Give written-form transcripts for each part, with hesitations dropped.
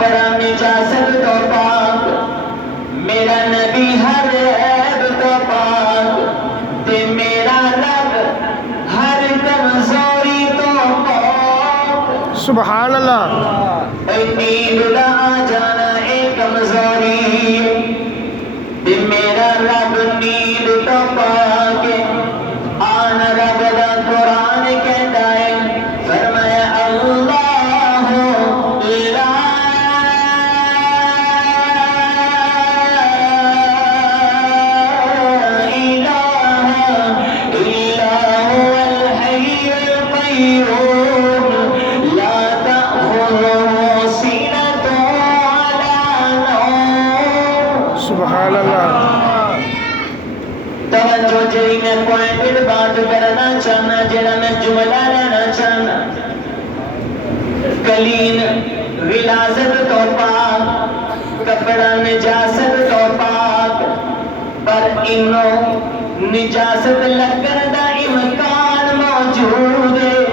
کپڑا نجاست تو پاک میرا نبی ہر عیب تو پاک تے میرا رب ہر کمزوری تو پاک سبحان اللہ نیند دا آ جانا اے کمزوری تے میرا رب نیند تو پاک آن رب دا قرآن کہتا ہے فرمایا اللہ لا سبحان اللہ توجہ جی میں پوائنٹڈ بات کرنا چاہنا جڑا میں جملہ لینا چاہنا کلین غلاظت تو پاک کپڑا نجاست تو پاک پر انہوں نجاست لگن دا امکان موجود ہے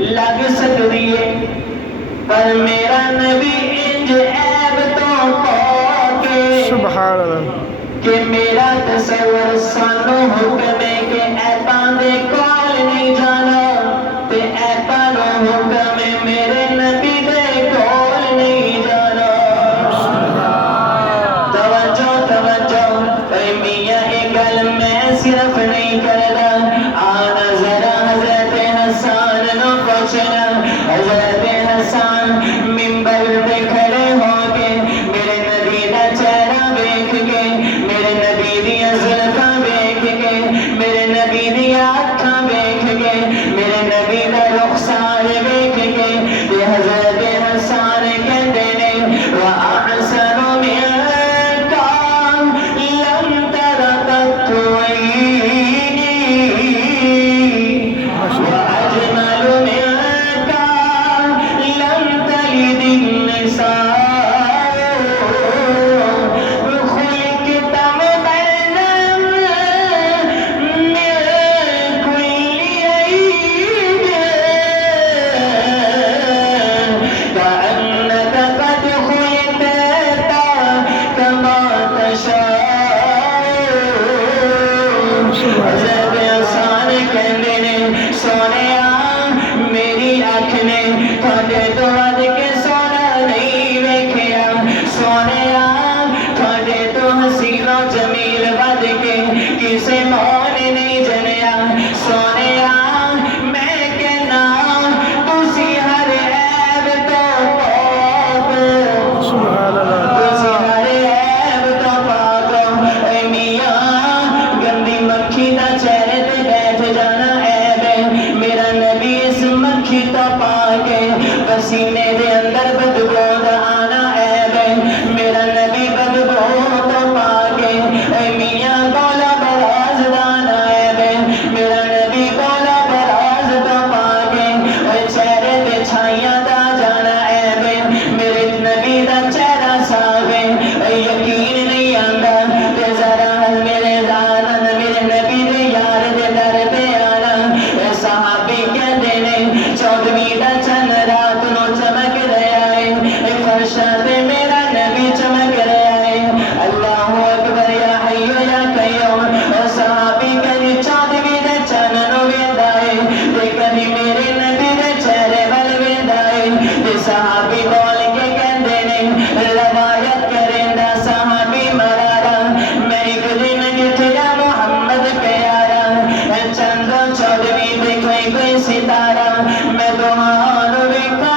لگ سکتی ہے پر میرا نبی انج عیب تو پاک ہے سبحان اللہ کہ میرا تصور سانو حکم ہے کہ ایپان دے کال نہیں جانا تے ایپان حکم ہے میرے نبی دے کال نہیں جانا توجہ توجہ اے میاں ایک گل میں صرف نہیں کردا آنا ذرا حضرت حسان نو پوچھنا حضرت حسان منبر پہ کھڑے ہو کے میرے نبی دا چہرہ دیکھ کے میرے نبی دیا زلفاں دیکھ کے میرے نبی دیا آنکھاں دیکھ کے میرے نبی دا رخسار دیکھ کے یہ حضرت حسان کہتے ہیں وَأَحْسَنُ مِنْكَ لَمْ تَرَ قَطُّ عَيْنِي وَأَجْمَلُ مِنْكَ لَمْ تَلِدِ النِّسَاءُ خُلِقْتَ مُبَرًّا مِنْ كُلِّ عَيْبٍ كَأَنَّكَ قَدْ خُلِقْتَ كَمَا تَشَاءُ حضرت حسان کہندے نے سونیا میری آنکھ نے تھوڑے تو ود کے سونا نہیں ویکھیا سونیا تھوڑے تو حسین و جمیل ود کے کسے مون نہیں جنیا سونیا میں کہنا تسی ہر عیب تو پاک سبحان اللہ تسی ہر عیب تو پاک اے میاں گندی مکھی دا چہرے تے بیٹھ جانا عیب ہے میرا نبی اس مکھی تو پاک ہے پسینے دے اندر بدبو دا آنا عیب ہے میرا نبی بدبو تو پاک ہے اے میاں بولا براز دا آنا عیب ہے میرا نبی بولا براز تو پاک ہے اے چہرے تے چھائیاں دا جانا عیب ہے میرے نبی دا چہرہ صاف ہے اے یقین نہیں آندا تے ذرا میرے دانن میرے نبی دے یار دے در تے آنا اے صحابی کہندے نے چودھویں دا چند رات نو چمک رہا ہے اے فرشاں تے میرا نبی چمک رہا ہے اللہ اکبر یا حی یا قیوم اے صحابی کہندے چودھویں دے چند نو ویندا ہے تے کبھی میرے نبی دے چہرے ول ویندا ہے تے صحابی بول کے کہندے نے روایت کریندا صحابی مرارا میں ایک دن گٹھیا محمد پیارا چند چودھویں تے کوئی ستارہ میں دعا نو ویکھا